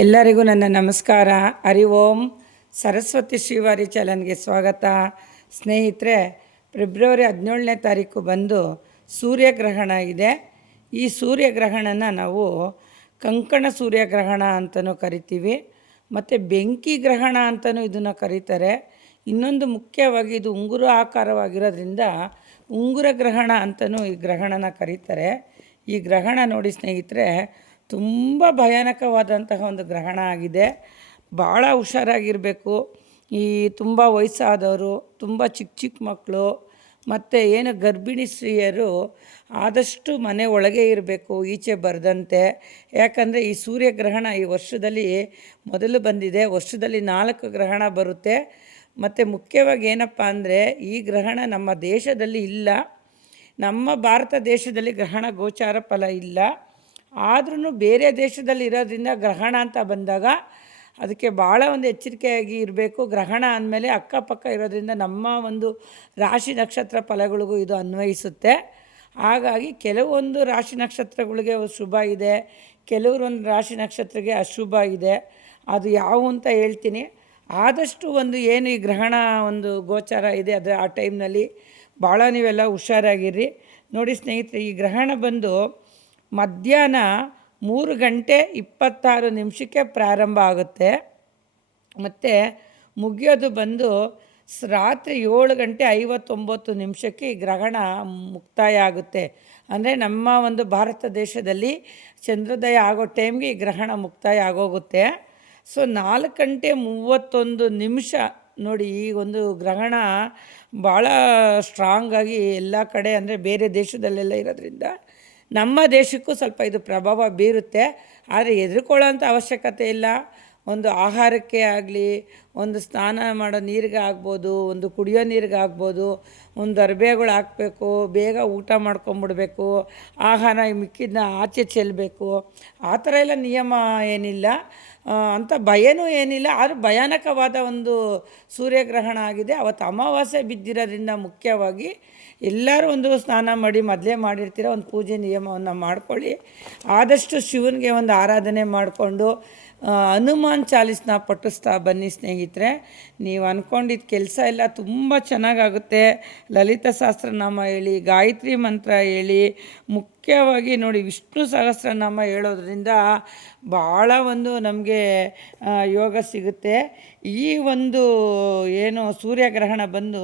ಎಲ್ಲರಿಗೂ ನನ್ನ ನಮಸ್ಕಾರ. ಹರಿ ಓಂ. ಸರಸ್ವತಿ ಶ್ರೀವಾರಿ ಚಲನ್ಗೆ ಸ್ವಾಗತ. ಸ್ನೇಹಿತರೆ, ಫೆಬ್ರವರಿ ಹದಿನೇಳನೇ ತಾರೀಕು ಬಂದು ಸೂರ್ಯಗ್ರಹಣ ಇದೆ. ಈ ಸೂರ್ಯಗ್ರಹಣನ ನಾವು ಕಂಕಣ ಸೂರ್ಯಗ್ರಹಣ ಅಂತಲೂ ಕರಿತೀವಿ. ಮತ್ತು ಬೆಂಕಿ ಗ್ರಹಣ ಅಂತಲೂ ಇದನ್ನು ಕರೀತಾರೆ. ಇನ್ನೊಂದು ಮುಖ್ಯವಾಗಿ ಇದು ಉಂಗುರ ಆಕಾರವಾಗಿರೋದ್ರಿಂದ ಉಂಗುರ ಗ್ರಹಣ ಅಂತಲೂ ಈ ಗ್ರಹಣನ ಕರೀತಾರೆ. ಈ ಗ್ರಹಣ ನೋಡಿ ಸ್ನೇಹಿತರೆ ತುಂಬ ಭಯಾನಕವಾದಂತಹ ಒಂದು ಗ್ರಹಣ ಆಗಿದೆ. ಭಾಳ ಹುಷಾರಾಗಿರಬೇಕು. ಈ ತುಂಬ ವಯಸ್ಸಾದವರು, ತುಂಬ ಚಿಕ್ಕ ಚಿಕ್ಕ ಮಕ್ಕಳು ಮತ್ತು ಏನು ಗರ್ಭಿಣಿ ಸ್ತ್ರೀಯರು ಆದಷ್ಟು ಮನೆ ಒಳಗೆ ಇರಬೇಕು, ಈಚೆ ಬರದಂತೆ. ಯಾಕಂದರೆ ಈ ಸೂರ್ಯಗ್ರಹಣ ಈ ವರ್ಷದಲ್ಲಿ ಮೊದಲು ಬಂದಿದೆ. ವರ್ಷದಲ್ಲಿ ನಾಲ್ಕು ಗ್ರಹಣ ಬರುತ್ತೆ. ಮತ್ತು ಮುಖ್ಯವಾಗಿ ಏನಪ್ಪ ಅಂದರೆ ಈ ಗ್ರಹಣ ನಮ್ಮ ದೇಶದಲ್ಲಿ ಇಲ್ಲ. ನಮ್ಮ ಭಾರತ ದೇಶದಲ್ಲಿ ಗ್ರಹಣ ಗೋಚಾರ ಫಲ ಇಲ್ಲ. ಆದ್ರೂ ಬೇರೆ ದೇಶದಲ್ಲಿ ಇರೋದ್ರಿಂದ ಗ್ರಹಣ ಅಂತ ಬಂದಾಗ ಅದಕ್ಕೆ ಭಾಳ ಒಂದು ಎಚ್ಚರಿಕೆಯಾಗಿ ಇರಬೇಕು. ಗ್ರಹಣ ಅಂದಮೇಲೆ ಅಕ್ಕಪಕ್ಕ ಇರೋದ್ರಿಂದ ನಮ್ಮ ಒಂದು ರಾಶಿ ನಕ್ಷತ್ರ ಫಲಗಳಿಗೂ ಇದು ಅನ್ವಯಿಸುತ್ತೆ. ಹಾಗಾಗಿ ಕೆಲವೊಂದು ರಾಶಿ ನಕ್ಷತ್ರಗಳಿಗೆ ಶುಭ ಇದೆ, ಕೆಲವರೊಂದು ರಾಶಿ ನಕ್ಷತ್ರಕ್ಕೆ ಅಶುಭ ಇದೆ. ಅದು ಯಾವು ಅಂತ ಹೇಳ್ತೀನಿ. ಆದಷ್ಟು ಒಂದು ಏನು ಈ ಗ್ರಹಣ ಒಂದು ಗೋಚಾರ ಇದೆ ಅದು ಆ ಟೈಮ್ನಲ್ಲಿ ಭಾಳ ನೀವೆಲ್ಲ ಹುಷಾರಾಗಿರ್ರಿ. ನೋಡಿ ಸ್ನೇಹಿತರೆ, ಈ ಗ್ರಹಣ ಬಂದು ಮಧ್ಯಾಹ್ನ ಮೂರು ಗಂಟೆ ಇಪ್ಪತ್ತಾರು ನಿಮಿಷಕ್ಕೆ ಪ್ರಾರಂಭ ಆಗುತ್ತೆ. ಮತ್ತು ಮುಗಿಯೋದು ಬಂದು ರಾತ್ರಿ ಏಳು ಗಂಟೆ ಐವತ್ತೊಂಬತ್ತು ನಿಮಿಷಕ್ಕೆ ಗ್ರಹಣ ಮುಕ್ತಾಯ ಆಗುತ್ತೆ. ಅಂದರೆ ನಮ್ಮ ಒಂದು ಭಾರತ ದೇಶದಲ್ಲಿ ಚಂದ್ರೋದಯ ಆಗೋ ಟೈಮ್ಗೆ ಈ ಗ್ರಹಣ ಮುಕ್ತಾಯ ಆಗೋಗುತ್ತೆ. ಸೊ ನಾಲ್ಕು ಗಂಟೆ ಮೂವತ್ತೊಂದು ನಿಮಿಷ ನೋಡಿ ಈ ಒಂದು ಗ್ರಹಣ ಭಾಳ ಸ್ಟ್ರಾಂಗಾಗಿ ಎಲ್ಲ ಕಡೆ ಅಂದರೆ ಬೇರೆ ದೇಶದಲ್ಲೆಲ್ಲ ಇರೋದ್ರಿಂದ ನಮ್ಮ ದೇಶಕ್ಕೂ ಸ್ವಲ್ಪ ಇದು ಪ್ರಭಾವ ಬೀರುತ್ತೆ, ಆದರೆ ಹೆದರ್ಕೊಳ್ಳೋಂಥ ಅವಶ್ಯಕತೆ ಇಲ್ಲ. ಒಂದು ಆಹಾರಕ್ಕೆ ಆಗಲಿ, ಒಂದು ಸ್ನಾನ ಮಾಡೋ ನೀರಿಗೆ ಆಗ್ಬೋದು, ಒಂದು ಕುಡಿಯೋ ನೀರಿಗೆ ಆಗ್ಬೋದು, ಒಂದು ಅರ್ಬೆಗಳು ಹಾಕಬೇಕು, ಬೇಗ ಊಟ ಮಾಡ್ಕೊಂಬಿಡ್ಬೇಕು, ಆಹಾರ ಮಿಕ್ಕಿದ್ದನ್ನ ಆಚೆ ಚೆಲ್ಲಬೇಕು ಆ ಥರ ಎಲ್ಲ ನಿಯಮ ಏನಿಲ್ಲ. ಅಂತ ಭಯನೂ ಏನಿಲ್ಲ, ಆದರೂ ಭಯಾನಕವಾದ ಒಂದು ಸೂರ್ಯಗ್ರಹಣ ಆಗಿದೆ. ಅವತ್ತು ಅಮಾವಾಸ್ಯೆ ಬಿದ್ದಿರೋದ್ರಿಂದ ಮುಖ್ಯವಾಗಿ ಎಲ್ಲರೂ ಒಂದು ಸ್ನಾನ ಮಾಡಿ, ಮೊದಲೇ ಮಾಡಿರ್ತೀರ, ಒಂದು ಪೂಜೆ ನಿಯಮವನ್ನು ಮಾಡ್ಕೊಳ್ಳಿ. ಆದಷ್ಟು ಶಿವನಿಗೆ ಒಂದು ಆರಾಧನೆ ಮಾಡಿಕೊಂಡು ಹನುಮಾನ್ ಚಾಲೀಸ್ನ ಪಟ್ಟಿಸ್ತಾ ಬನ್ನಿ ಸ್ನೇಹಿತರೆ. ನೀವು ಅಂದ್ಕೊಂಡಿದ್ದ ಕೆಲಸ ಎಲ್ಲ ತುಂಬ ಚೆನ್ನಾಗಾಗುತ್ತೆ. ಲಲಿತ ಸಹಸ್ರನಾಮ ಹೇಳಿ, ಗಾಯತ್ರಿ ಮಂತ್ರ ಹೇಳಿ, ಮುಖ್ಯವಾಗಿ ನೋಡಿ ವಿಷ್ಣು ಸಹಸ್ರನಾಮ ಹೇಳೋದ್ರಿಂದ ಭಾಳ ಒಂದು ನಮಗೆ ಯೋಗ ಸಿಗುತ್ತೆ. ಈ ಒಂದು ಏನು ಸೂರ್ಯಗ್ರಹಣ ಬಂದು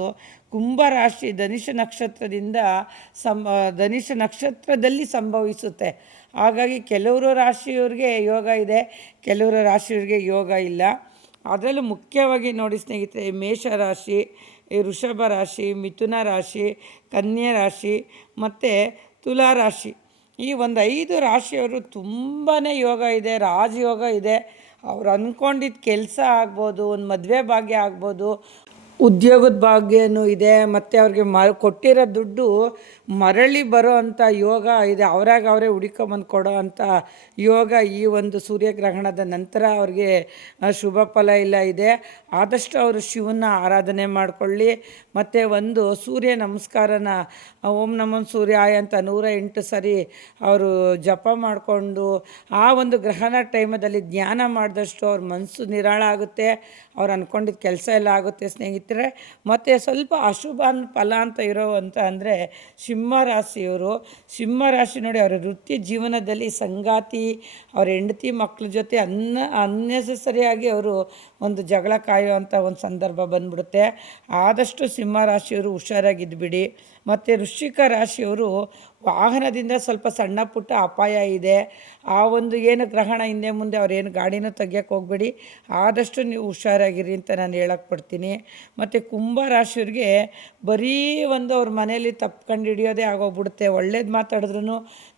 ಕುಂಭರಾಶಿ ಧನಿಷ ನಕ್ಷತ್ರದಿಂದ ಸಂ ಧನಿಷ ನಕ್ಷತ್ರದಲ್ಲಿ ಸಂಭವಿಸುತ್ತೆ. ಹಾಗಾಗಿ ಕೆಲವರು ರಾಶಿಯವ್ರಿಗೆ ಯೋಗ ಇದೆ, ಕೆಲವರು ರಾಶಿಯವ್ರಿಗೆ ಯೋಗ ಇಲ್ಲ. ಅದರಲ್ಲೂ ಮುಖ್ಯವಾಗಿ ನೋಡಿ ಸ್ನೇಹಿತರೆ ಮೇಷರಾಶಿ ವೃಷಭ ರಾಶಿ, ಮಿಥುನ ರಾಶಿ, ಕನ್ಯಾ ರಾಶಿ, ಮತ್ತು ತುಲಾ ರಾಶಿ. ಈ ಒಂದು ಐದು ರಾಶಿಯವರು ತುಂಬಾ ಯೋಗ ಇದೆ ರಾಜಯೋಗ ಇದೆ. ಅವ್ರು ಅಂದ್ಕೊಂಡಿದ್ದ ಕೆಲಸ ಆಗ್ಬೋದು, ಒಂದು ಮದುವೆ ಭಾಗ್ಯ ಆಗ್ಬೋದು ಉದ್ಯೋಗದ ಭಾಗ್ಯನೂ ಇದೆ, ಮತ್ತು ಅವ್ರಿಗೆ ಮ, ಕೊಟ್ಟಿರೋ ದುಡ್ಡು ಮರಳಿ ಬರೋ ಅಂಥ ಯೋಗ ಇದೆ. ಅವರಾಗ ಅವರೇ ಹುಡುಕೊಂಬಂದು ಕೊಡೋ ಅಂಥ ಯೋಗ ಈ ಒಂದು ಸೂರ್ಯಗ್ರಹಣದ ನಂತರ ಅವ್ರಿಗೆ ಶುಭ ಫಲ ಇಲ್ಲ ಇದೆ. ಆದಷ್ಟು ಅವರು ಶಿವನ ಆರಾಧನೆ ಮಾಡಿಕೊಳ್ಳಿ. ಮತ್ತು ಒಂದು ಸೂರ್ಯ ನಮಸ್ಕಾರನ, ಓಂ ನಮಃ ಸೂರ್ಯಾಯ ಅಂತ ನೂರ ಎಂಟು ಸರಿ ಅವರು ಜಪ ಮಾಡಿಕೊಂಡು, ಆ ಒಂದು ಗ್ರಹಣ ಟೈಮದಲ್ಲಿ ಧ್ಯಾನ ಮಾಡಿದಷ್ಟು ಅವ್ರ ಮನಸ್ಸು ನಿರಾಳ ಆಗುತ್ತೆ. ಅವ್ರು ಅಂದ್ಕೊಂಡಿದ್ದ ಕೆಲಸ ಎಲ್ಲ ಆಗುತ್ತೆ ಸ್ನೇಹಿತರೆ. ಮತ್ತು ಸ್ವಲ್ಪ ಅಶುಭ ಫಲ ಅಂತ ಇರೋ ಅಂತ ಅಂದರೆ ಸಿಂಹ ರಾಶಿಯವರು. ಸಿಂಹ ರಾಶಿ ನೋಡಿ ಅವರ ವೃತ್ತಿ ಜೀವನದಲ್ಲಿ ಸಂಗಾತಿ, ಅವ್ರ ಹೆಂಡತಿ ಮಕ್ಕಳ ಜೊತೆ ಅನ್ನ, ಅನ್ನೆಸೆಸರಿಯಾಗಿ ಅವರು ಒಂದು ಜಗಳ ಕಾಯುವಂಥ ಒಂದು ಸಂದರ್ಭ ಬಂದ್ಬಿಡುತ್ತೆ. ಆದಷ್ಟು ಸಿಂಹ ರಾಶಿಯವರು ಹುಷಾರಾಗಿದ್ದುಬಿಡಿ ಮತ್ತು ವೃಶ್ಚಿಕ ರಾಶಿಯವರು ವಾಹನದಿಂದ ಸ್ವಲ್ಪ ಸಣ್ಣ ಪುಟ್ಟ ಅಪಾಯ ಇದೆ. ಆ ಒಂದು ಏನು ಗ್ರಹಣ ಹಿಂದೆ ಮುಂದೆ ಅವ್ರೇನು ಗಾಡಿನೂ ತೆಗಿಯೋಕ್ಕೆ ಹೋಗಬೇಡಿ. ಆದಷ್ಟು ನೀವು ಹುಷಾರಾಗಿರಿ ಅಂತ ನಾನು ಹೇಳಕ್ಕೆ ಪಡ್ತೀನಿ. ಮತ್ತು ಕುಂಭ ರಾಶಿಯವ್ರಿಗೆ ಬರೀ ಒಂದು ಅವ್ರ ಮನೇಲಿ ತಪ್ಕೊಂಡು ಹಿಡಿಯೋದೇ ಆಗೋಗ್ಬಿಡುತ್ತೆ. ಒಳ್ಳೇದು ಮಾತಾಡಿದ್ರು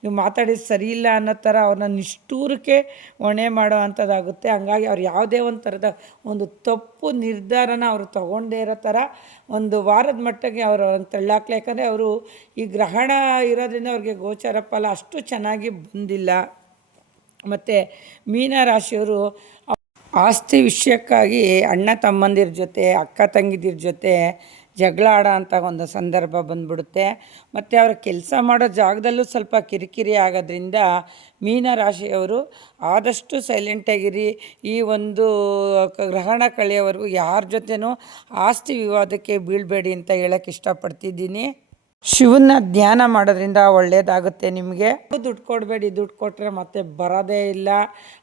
ನೀವು ಮಾತಾಡಿದ ಸರಿ ಇಲ್ಲ ಅನ್ನೋ ಥರ ಅವ್ರನ್ನ ನಿಷ್ಠೂರಕ್ಕೆ ಹೊಣೆ ಮಾಡೋ ಅಂಥದ್ದಾಗುತ್ತೆ. ಹಂಗಾಗಿ ಅವ್ರು ಯಾವುದೇ ಒಂದು ಥರದ ಒಂದು ತಪ್ಪು ನಿರ್ಧಾರನ ಅವರು ತಗೊಂಡೇ ಇರೋ ಥರ ಒಂದು ವಾರದ ಮಟ್ಟಿಗೆ ಅವರು ತಳ್ಳಾಕ್ಲಿ. ಯಾಕಂದರೆ ಅವರು ಈ ಗ್ರಹಣ ಇರೋದ್ರಿಂದ ಅವ್ರಿಗೆ ಗೋಚಾರ ಫಲ ಅಷ್ಟು ಚೆನ್ನಾಗಿ ಬಂದಿಲ್ಲ. ಮತ್ತು ಮೀನರಾಶಿಯವರು ಆಸ್ತಿ ವಿಷಯಕ್ಕಾಗಿ ಅಣ್ಣ ತಮ್ಮಂದಿರ ಜೊತೆ, ಅಕ್ಕ ತಂಗಿದಿರ ಜೊತೆ ಜಗಳ ಆಡೋ ಅಂಥ ಒಂದು ಸಂದರ್ಭ ಬಂದ್ಬಿಡುತ್ತೆ. ಮತ್ತು ಅವರ ಕೆಲಸ ಮಾಡೋ ಜಾಗದಲ್ಲೂ ಸ್ವಲ್ಪ ಕಿರಿಕಿರಿ ಆಗೋದ್ರಿಂದ ಮೀನರಾಶಿಯವರು ಆದಷ್ಟು ಸೈಲೆಂಟಾಗಿರಿ ಈ ಒಂದು ಗ್ರಹಣ ಕಳೆಯವರೆಗೂ ಯಾರ ಜೊತೆನೂ ಆಸ್ತಿ ವಿವಾದಕ್ಕೆ ಬೀಳಬೇಡಿ ಅಂತ ಹೇಳಕ್ಕೆ ಇಷ್ಟಪಡ್ತಿದ್ದೀನಿ. ಶಿವನ ಧ್ಯಾನ ಮಾಡೋದ್ರಿಂದ ಒಳ್ಳೆಯದಾಗುತ್ತೆ ನಿಮಗೆ. ದುಡ್ಡು ಕೊಡಬೇಡಿ, ದುಡ್ಡು ಕೊಟ್ಟರೆ ಮತ್ತೆ ಬರೋದೇ ಇಲ್ಲ.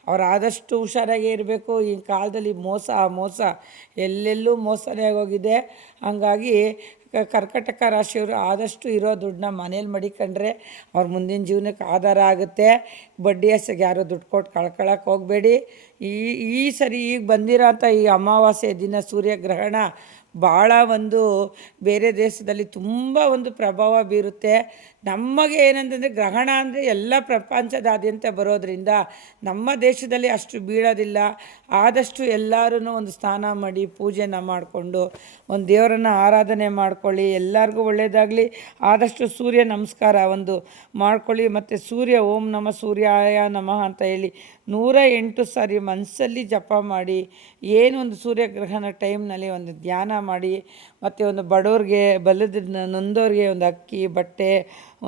ಅವ್ರು ಆದಷ್ಟು ಹುಷಾರಾಗೇ ಇರಬೇಕು. ಈ ಕಾಲದಲ್ಲಿ ಮೋಸ ಮೋಸ, ಎಲ್ಲೆಲ್ಲೂ ಮೋಸನೇ ಆಗೋಗಿದೆ. ಹಂಗಾಗಿ ಕರ್ಕಟಕ ರಾಶಿಯವರು ಆದಷ್ಟು ಇರೋ ದುಡ್ಡನ್ನ ಮನೇಲಿ ಮಡಿಕೊಂಡ್ರೆ ಅವ್ರ ಮುಂದಿನ ಜೀವನಕ್ಕೆ ಆಧಾರ ಆಗುತ್ತೆ. ಬಡ್ಡಿ ಹೆಸಗೆ ಯಾರು ದುಡ್ಡು ಕೊಟ್ಟು ಕಳ್ಕೊಳಕ್ಕೆ ಹೋಗಬೇಡಿ. ಈ ಈ ಸರಿ ಈಗ ಬಂದಿರೋಂಥ ಈ ಅಮಾವಾಸ್ಯೆ ದಿನ ಸೂರ್ಯಗ್ರಹಣ ಭಾಳ ಒಂದು ಬೇರೆ ದೇಶದಲ್ಲಿ ತುಂಬ ಒಂದು ಪ್ರಭಾವ ಬೀರುತ್ತೆ. ನಮಗೆ ಏನಂತಂದರೆ ಗ್ರಹಣ ಅಂದರೆ ಎಲ್ಲ ಪ್ರಪಂಚದಾದ್ಯಂತ ಬರೋದ್ರಿಂದ ನಮ್ಮ ದೇಶದಲ್ಲಿ ಅಷ್ಟು ಬೀಳೋದಿಲ್ಲ. ಆದಷ್ಟು ಎಲ್ಲರೂ ಒಂದು ಸ್ನಾನ ಮಾಡಿ, ಪೂಜೆನ ಮಾಡಿಕೊಂಡು, ಒಂದು ದೇವರನ್ನು ಆರಾಧನೆ ಮಾಡ್ಕೊಳ್ಳಿ, ಎಲ್ಲರಿಗೂ ಒಳ್ಳೆಯದಾಗಲಿ ಆದಷ್ಟು ಸೂರ್ಯ ನಮಸ್ಕಾರ ಒಂದು ಮಾಡ್ಕೊಳ್ಳಿ. ಮತ್ತು ಸೂರ್ಯ ಓಂ ನಮ ಸೂರ್ಯಾಯ ನಮಃ ಅಂತ ಹೇಳಿ ನೂರ ಎಂಟು ಸಾರಿ ಮನಸ್ಸಲ್ಲಿ ಜಪ ಮಾಡಿ, ಏನು ಒಂದು ಸೂರ್ಯಗ್ರಹಣ ಟೈಮ್ನಲ್ಲಿ ಒಂದು ಧ್ಯಾನ ಮಾಡಿ, ಮತ್ತು ಒಂದು ಬಡವ್ರಿಗೆ ಬಲ್ಲದ ನೊಂದವ್ರಿಗೆ ಒಂದು ಅಕ್ಕಿ, ಬಟ್ಟೆ,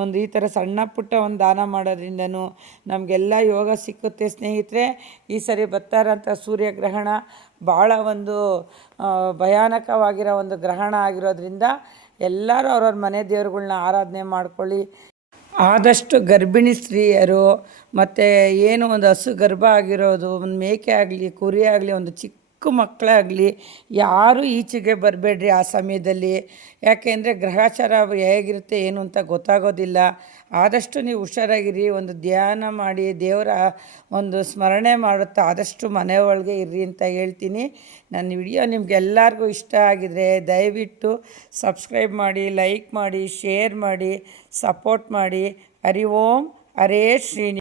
ಒಂದು ಈ ಥರ ಸಣ್ಣ ಪುಟ್ಟ ಒಂದು ದಾನ ಮಾಡೋದ್ರಿಂದನೂ ನಮಗೆಲ್ಲ ಯೋಗ ಸಿಕ್ಕುತ್ತೆ. ಸ್ನೇಹಿತರೆ, ಈ ಸರಿ ಬರ್ತಾರಂಥ ಸೂರ್ಯಗ್ರಹಣ ಭಾಳ ಒಂದು ಭಯಾನಕವಾಗಿರೋ ಒಂದು ಗ್ರಹಣ ಆಗಿರೋದ್ರಿಂದ ಎಲ್ಲರೂ ಅವ್ರವ್ರ ಮನೆ ದೇವ್ರುಗಳ್ನ ಆರಾಧನೆ ಮಾಡ್ಕೊಳ್ಳಿ. ಆದಷ್ಟು ಗರ್ಭಿಣಿ ಸ್ತ್ರೀಯರು ಮತ್ತು ಏನು ಒಂದು ಹಸು ಗರ್ಭ ಆಗಿರೋದು, ಒಂದು ಮೇಕೆ ಆಗಲಿ, ಕುರಿ ಆಗಲಿ, ಒಂದು ಚಿಕ್ಕ ಮಕ್ಕಳಾಗಲಿ ಯಾರೂ ಈಚೆಗೆ ಬರಬೇಡ್ರಿ ಆ ಸಮಯದಲ್ಲಿ. ಯಾಕೆಂದರೆ ಗ್ರಹಚಾರ ಹೇಗಿರುತ್ತೆ, ಏನು ಅಂತ ಗೊತ್ತಾಗೋದಿಲ್ಲ. ಆದಷ್ಟು ನೀವು ಹುಷಾರಾಗಿರಿ, ಒಂದು ಧ್ಯಾನ ಮಾಡಿ, ದೇವರ ಒಂದು ಸ್ಮರಣೆ ಮಾಡುತ್ತಾ ಆದಷ್ಟು ಮನೆ ಒಳಗೆ ಇರ್ರಿ ಅಂತ ಹೇಳ್ತೀನಿ. ನನ್ನ ವಿಡಿಯೋ ನಿಮಗೆಲ್ಲರಿಗೂ ಇಷ್ಟ ಆಗಿದರೆ ದಯವಿಟ್ಟು ಸಬ್ಸ್ಕ್ರೈಬ್ ಮಾಡಿ, ಲೈಕ್ ಮಾಡಿ, ಶೇರ್ ಮಾಡಿ, ಸಪೋರ್ಟ್ ಮಾಡಿ. ಹರಿ ಓಂ, ಹರೇ ಶ್ರೀನಿ